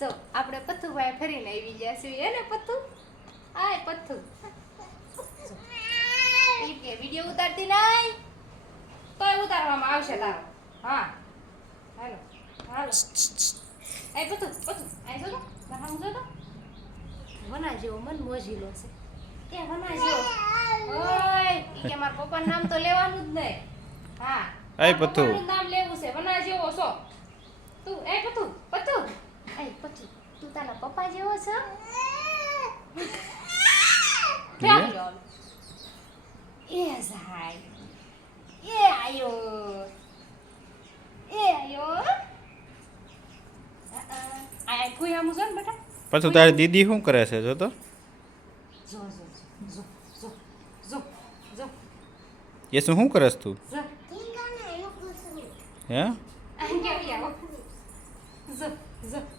જો આપણે પથ્થુભાઈ ફરીને આવી ગયા છીએ. એને ને પથ્થુ. આય પથ્થુ. કે વીડિયો ઉતારતી નાય તોય ઉતારવામાં આવશે તારો. હા. હાલો હાલો. એ પથ્થુ પથ્થુ. આય જો તો જો તો વના જેવો મન મોજીલો છે. કે વના જેવો ઓય કે મારા પપ્પાનું નામ તો લેવાનું જ નહીં. હા. આય પથ્થુ. નામ લેવું છે. વના જેવો છો. તું એ પથ્થુ? એ તું તારા પપ્પા જેવો છો? ક્યાં ગયો? એ જાય એ આયો. એ આયો. આ કોઈ આમ જો ને બેટા. પાછું તારી દીદી શું કરે છે? જો તો. જો જો જો જો જો જો. એ શું શું કરે છે તું? હે? જો જો.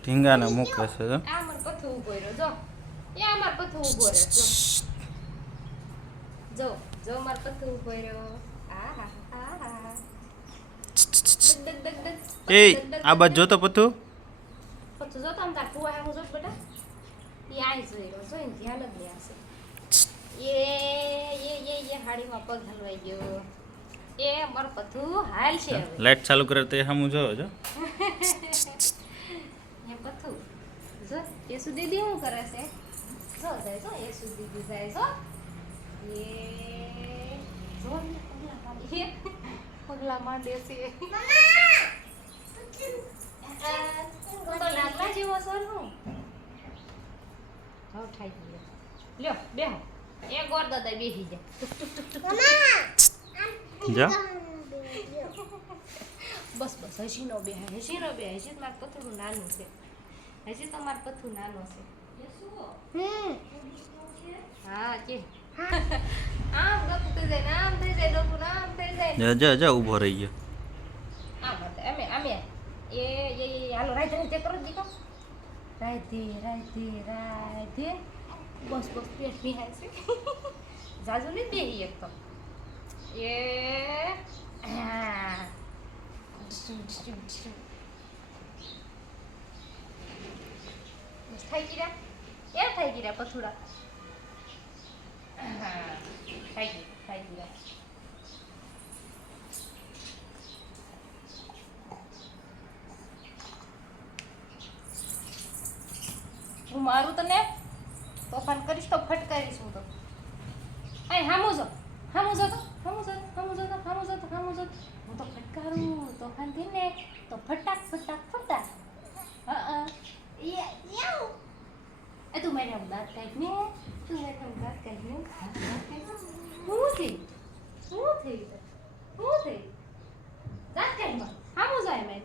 ઢીંગાને મૂકે છે જો. જો. જો. જો જો માર પથ્થું ઊભો રહ્યો. એ આ બાજુ જોતો પથુ પથ્થું જોતો આમ તાર કુવા હું જોત બેટા? એ જોઈ રહ્યો જોઈને ધ્યાન જ લે હશે એ એ એ એ હાડીમાં પગ હલવાઈ ગયો. એ માર પથ્થું હાલ છે લાઈટ ચાલુ કરે તે હમ જો જો એ પથ્થું જો યેસુ દીદી શું કરે છે? જો જાય જો યેસુ દીદી જાય જો. એ જો પગલા માંડે છે લાકડા જેવો હું. હવે ઠાઈ ગયો. લ્યો બેહો. એ ગોર દાદા બેસી જા ટુક ટુક ટુક ટુક જા. બસ બસ હસી નો બે હસી નો બે હસી તો મારું નાનું છે. હસી તો મારું પથ્થું નાનો છે. હા કે. આમ ડોકું થઈ જાય ને આમ થઈ જાય ડોકું આમ થઈ જાય. જા જા જા ઊભો રહી ગયો. આમ અમે અમે એ એ હાલો રાઈતે રાઈતે કરો દીકો રાઈતે રાઈતે રાઈતે બસ બસ પેટ ભીહાય છે. જાજુ નહીં બેહી એક તો. એ હા. થઈ ગયા કેમ થઈ ગયા પથુડા હા થઈ ગયું થઈ ગયા હું મારું તને તોફાન કરીશ તો ફટકારીશ હું તો. અહીં હામું જો. હામું જો તો હામું જો હામું જો તો હામું જો તો હામું જો હું તો ફટકારું તોફાન થઈને તો ફટાક ફટાક ફટાક હા હા યા યાઉ એ તું મેરે આમ દાંત કાઢ ને તું મેરે આમ દાંત કાઢ ને દાંત કાઢ. શું થઈ શું થઈ શું થઈ દાંત કાઢ હામું જાય મેં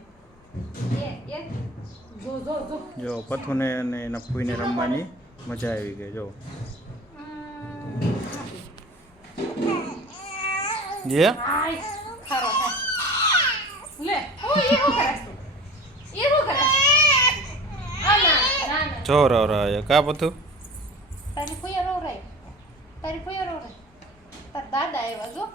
એ એ. જો જો જો. જો પથુને અને એના ફૂઈને રમવાની મજા આવી ગઈ જો. જે? જો રો રો કા પથું? તારી ફૂયા રો રહી. તારી ફૂયા રો રહી. તાર દાદા આવ્યા જો.